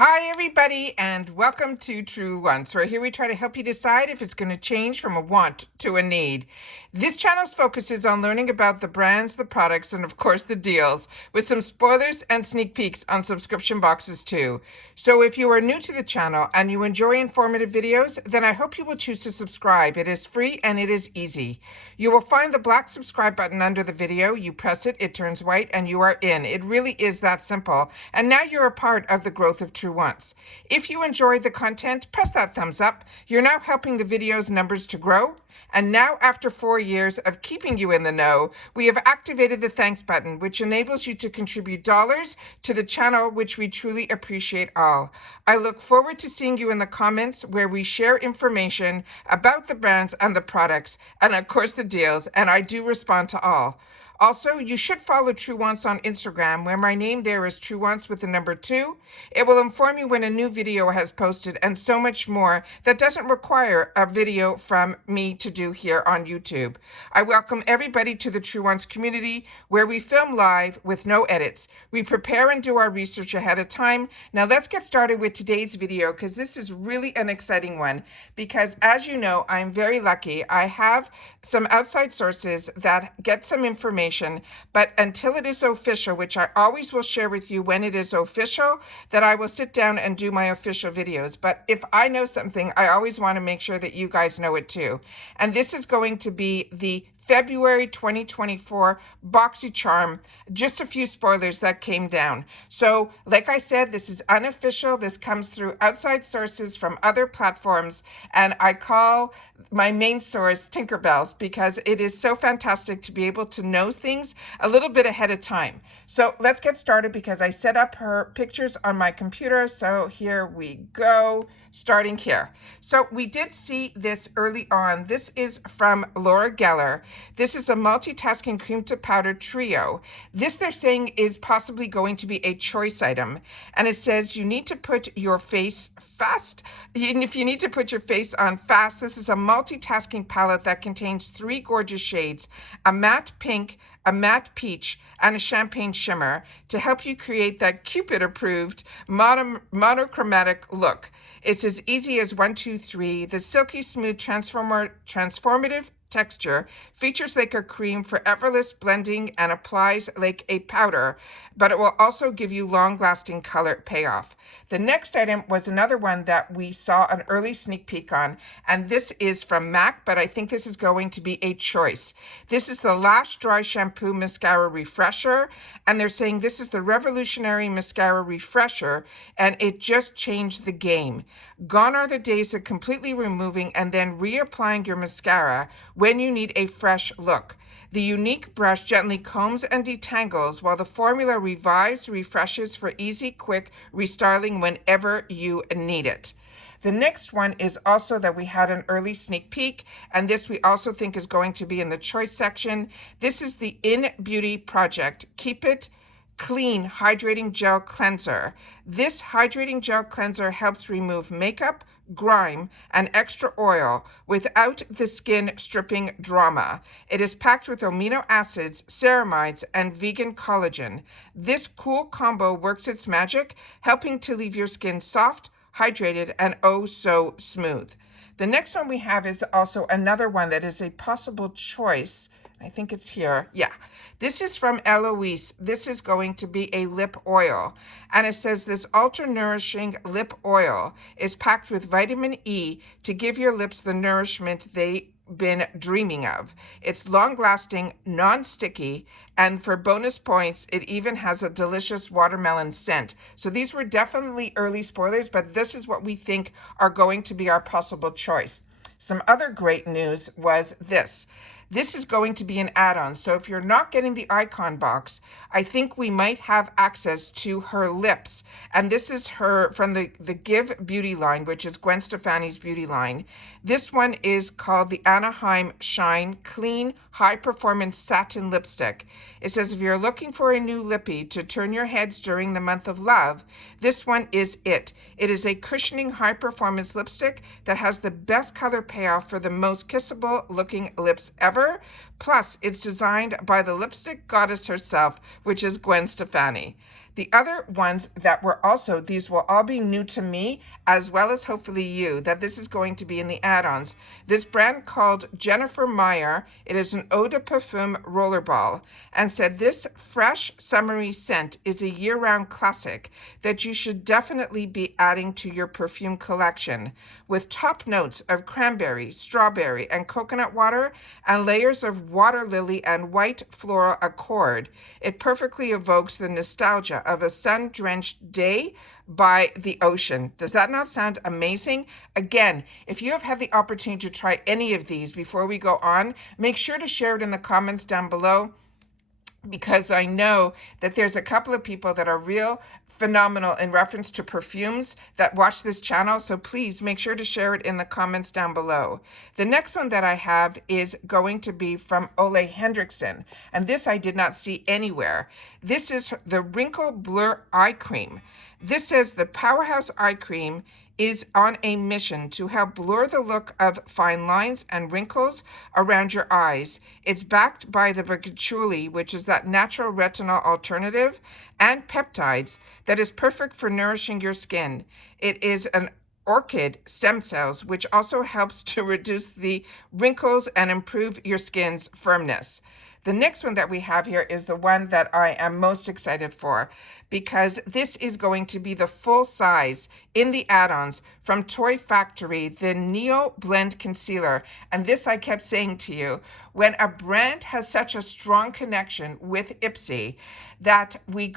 Hi everybody and welcome to Truewants, where here we try to help you decide if it's going to change from a want to a need. This channel's focus is on learning about the brands, the products, and of course the deals, with some spoilers and sneak peeks on subscription boxes too. So if you are new to the channel and you enjoy informative videos, then I hope you will choose to subscribe. It is free and it is easy. You will find the black subscribe button under the video. You press it, it turns white, and you are in. It really is that simple. And now you're a part of the growth of Truewants. If you enjoyed the content, press that thumbs up. You're now helping the video's numbers to grow. And now, after 4 years of keeping you in the know, we have activated the thanks button, which enables you to contribute dollars to the channel, which we truly appreciate all. I look forward to seeing you in the comments where we share information about the brands and the products, and of course the deals, and I do respond to all. Also, you should follow Truewants on Instagram, where my name there is Truewants with the number 2. It will inform you when a new video has posted and so much more that doesn't require a video from me to do here on YouTube. I welcome everybody to the Truewants community, where we film live with no edits. We prepare and do our research ahead of time. Now let's get started with today's video, because this is really an exciting one. Because as you know, I'm very lucky. I have some outside sources that get some information, but until it is official, which I always will share with you when it is official, that I will sit down and do my official videos. But if I know something, I always want to make sure that you guys know it too. And this is going to be the February 2024 Boxycharm, just a few spoilers that came down. So like I said, this is unofficial. This comes through outside sources from other platforms, and I call my main source Tinkerbells, because it is so fantastic to be able to know things a little bit ahead of time. So let's get started, because I set up her pictures on my computer. So here we go, starting here. So we did see this early on. This is from Laura Geller. This is a multitasking cream to powder trio. This, they're saying, is possibly going to be a choice item. And it says you need to put your face fast. If you need to put your face on fast, this is a multitasking palette that contains 3 gorgeous shades: a matte pink, a matte peach, and a champagne shimmer, to help you create that Cupid-approved monochromatic look. It's as easy as 1, 2, 3. The silky smooth transformative texture features like a cream for effortless blending and applies like a powder, but it will also give you long-lasting color payoff. The next item was another one that we saw an early sneak peek on, and this is from MAC, but I think this is going to be a choice. This is the Lash Dry Shampoo Mascara Refresher, and they're saying this is the revolutionary mascara refresher, and it just changed the game. Gone are the days of completely removing and then reapplying your mascara when you need a fresh look. The unique brush gently combs and detangles, while the formula revives, refreshes for easy, quick restyling whenever you need it. The next one is also that we had an early sneak peek, and this we also think is going to be in the choice section. This is the In Beauty Project Keep It Clean Hydrating Gel Cleanser. This hydrating gel cleanser helps remove makeup, grime, and extra oil without the skin stripping drama. It is packed with amino acids, ceramides, and vegan collagen. This cool combo works its magic, helping to leave your skin soft, hydrated, and oh so smooth. The next one we have is also another one that is a possible choice. I think it's here. Yeah. This is from Eloise. This is going to be a lip oil. And it says this ultra nourishing lip oil is packed with vitamin E to give your lips the nourishment they've been dreaming of. It's long-lasting, non-sticky, and for bonus points, it even has a delicious watermelon scent. So these were definitely early spoilers, but this is what we think are going to be our possible choice. Some other great news was this. This is going to be an add-on. So if you're not getting the icon box, I think we might have access to her lips. And this is her from the Give beauty line, which is Gwen Stefani's beauty line. This one is called the Anaheim Shine Clean High Performance Satin Lipstick. It says if you're looking for a new lippy to turn your heads during the month of love, this one is it. It is a cushioning high performance lipstick that has the best color payoff for the most kissable looking lips ever. Plus, it's designed by the lipstick goddess herself, which is Gwen Stefani. The other ones that were also, these will all be new to me, as well as hopefully you, that this is going to be in the add-ons. This brand called Jennifer Meyer, it is an eau de parfum rollerball, and said this fresh summery scent is a year-round classic that you should definitely be adding to your perfume collection, with top notes of cranberry, strawberry, and coconut water, and layers of water lily and white floral accord. It perfectly evokes the nostalgia of a sun-drenched day by the ocean. Does that not sound amazing? Again, if you have had the opportunity to try any of these before we go on, make sure to share it in the comments down below, because I know that there's a couple of people that are real phenomenal in reference to perfumes that watch this channel, so please make sure to share it in the comments down below. The next one that I have is going to be from Ole Henriksen, and this I did not see anywhere. This is the Wrinkle Blur Eye Cream. This says the Powerhouse Eye Cream is on a mission to help blur the look of fine lines and wrinkles around your eyes. It's backed by the patchouli, which is that natural retinol alternative, and peptides that is perfect for nourishing your skin. It is an orchid stem cells, which also helps to reduce the wrinkles and improve your skin's firmness. The next one that we have here is the one that I am most excited for, because this is going to be the full size in the add-ons from Toy Factory, the Neo Blend Concealer. And this I kept saying to you, when a brand has such a strong connection with IPSY, that we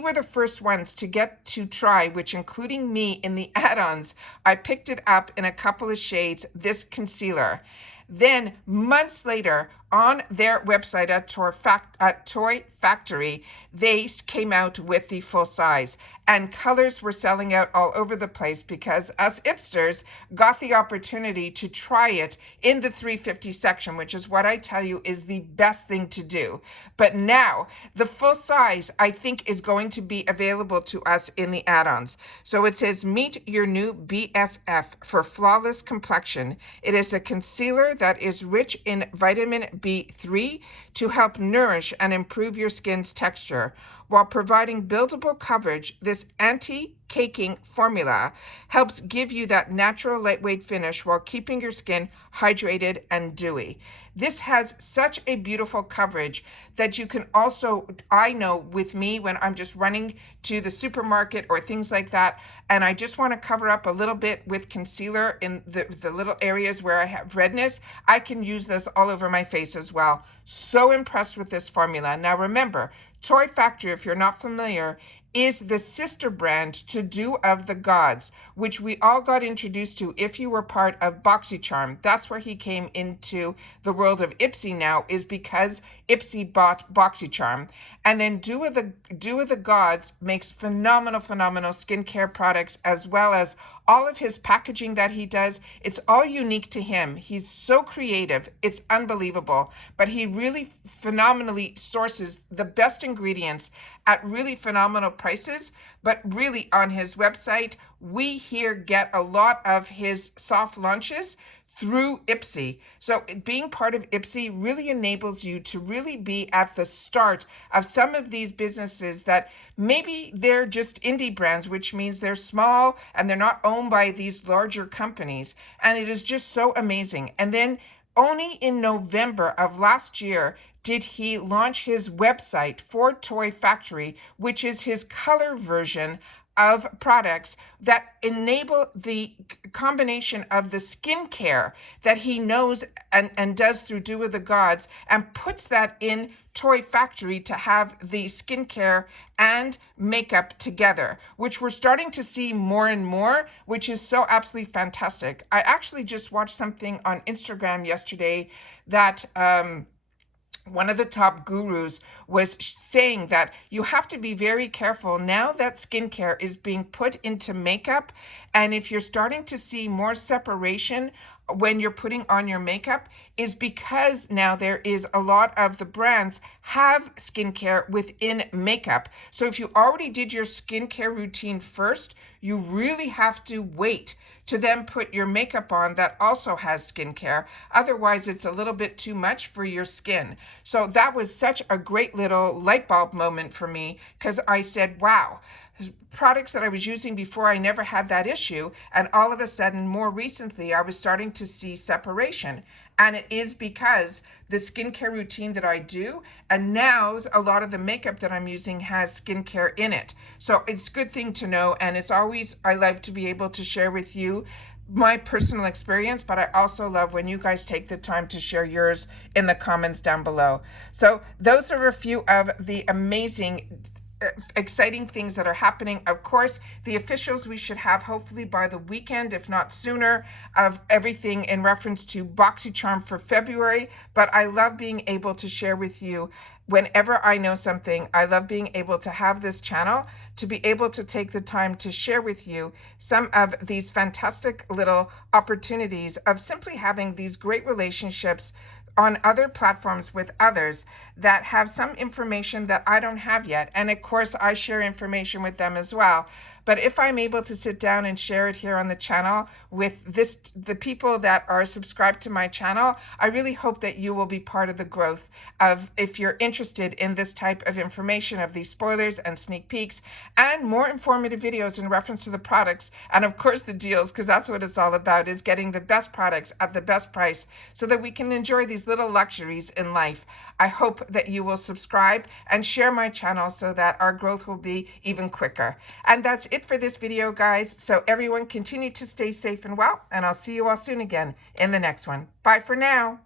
were the first ones to get to try, which including me in the add-ons, I picked it up in a couple of shades, this concealer. Then months later, on their website at Toy Factory, they came out with the full size, and colors were selling out all over the place because us hipsters got the opportunity to try it in the 350 section, which is what I tell you is the best thing to do. But now the full size, I think, is going to be available to us in the add-ons. So it says, meet your new BFF for flawless complexion. It is a concealer that is rich in vitamin B3 to help nourish and improve your skin's texture. While providing buildable coverage, this anti-caking formula helps give you that natural lightweight finish while keeping your skin hydrated and dewy. This has such a beautiful coverage that you can also, I know with me when I'm just running to the supermarket or things like that, and I just want to cover up a little bit with concealer in the little areas where I have redness, I can use this all over my face as well. So impressed with this formula. Now remember, Toy Factory, if you're not familiar, is the sister brand to Do of the Gods, which we all got introduced to if you were part of Boxycharm. That's where he came into the world of IPSY now, is because IPSY bought Boxycharm. And then Do of the Gods makes phenomenal skincare products, as well as all of his packaging that he does. It's all unique to him. He's so creative. It's unbelievable. But he really phenomenally sources the best ingredients at really phenomenal prices. But really, on his website, we here get a lot of his soft launches through IPSY. So being part of IPSY really enables you to really be at the start of some of these businesses that maybe they're just indie brands, which means they're small and they're not owned by these larger companies. And it is just so amazing. And then only in November of last year did he launch his website for Toy Factory, which is his color version of products that enable the combination of the skincare that he knows and does through Do of the Gods, and puts that in Toy Factory to have the skincare and makeup together, which we're starting to see more and more, which is so absolutely fantastic. I actually just watched something on Instagram yesterday that one of the top gurus was saying that you have to be very careful now that skincare is being put into makeup. And if you're starting to see more separation when you're putting on your makeup is because now there is a lot of the brands have skincare within makeup. So if you already did your skincare routine first, you really have to wait to then put your makeup on that also has skincare. Otherwise, it's a little bit too much for your skin. So that was such a great little light bulb moment for me, because I said, wow, products that I was using before, I never had that issue. And all of a sudden, more recently, I was starting to see separation. And it is because the skincare routine that I do, and now a lot of the makeup that I'm using has skincare in it. So it's a good thing to know. And it's always, I love to be able to share with you my personal experience, but I also love when you guys take the time to share yours in the comments down below. So those are a few of the amazing exciting things that are happening. Of course, the officials we should have hopefully by the weekend, if not sooner, of everything in reference to Boxycharm for February. But I love being able to share with you whenever I know something. I love being able to have this channel to be able to take the time to share with you some of these fantastic little opportunities of simply having these great relationships on other platforms with others that have some information that I don't have yet. And of course, I share information with them as well. But if I'm able to sit down and share it here on the channel with the people that are subscribed to my channel, I really hope that you will be part of the growth of, if you're interested in this type of information, of these spoilers and sneak peeks and more informative videos in reference to the products and of course the deals, because that's what it's all about, is getting the best products at the best price so that we can enjoy these little luxuries in life. I hope that you will subscribe and share my channel so that our growth will be even quicker. And that's it for this video, guys. So everyone continue to stay safe and well, and I'll see you all soon again in the next one. Bye for now.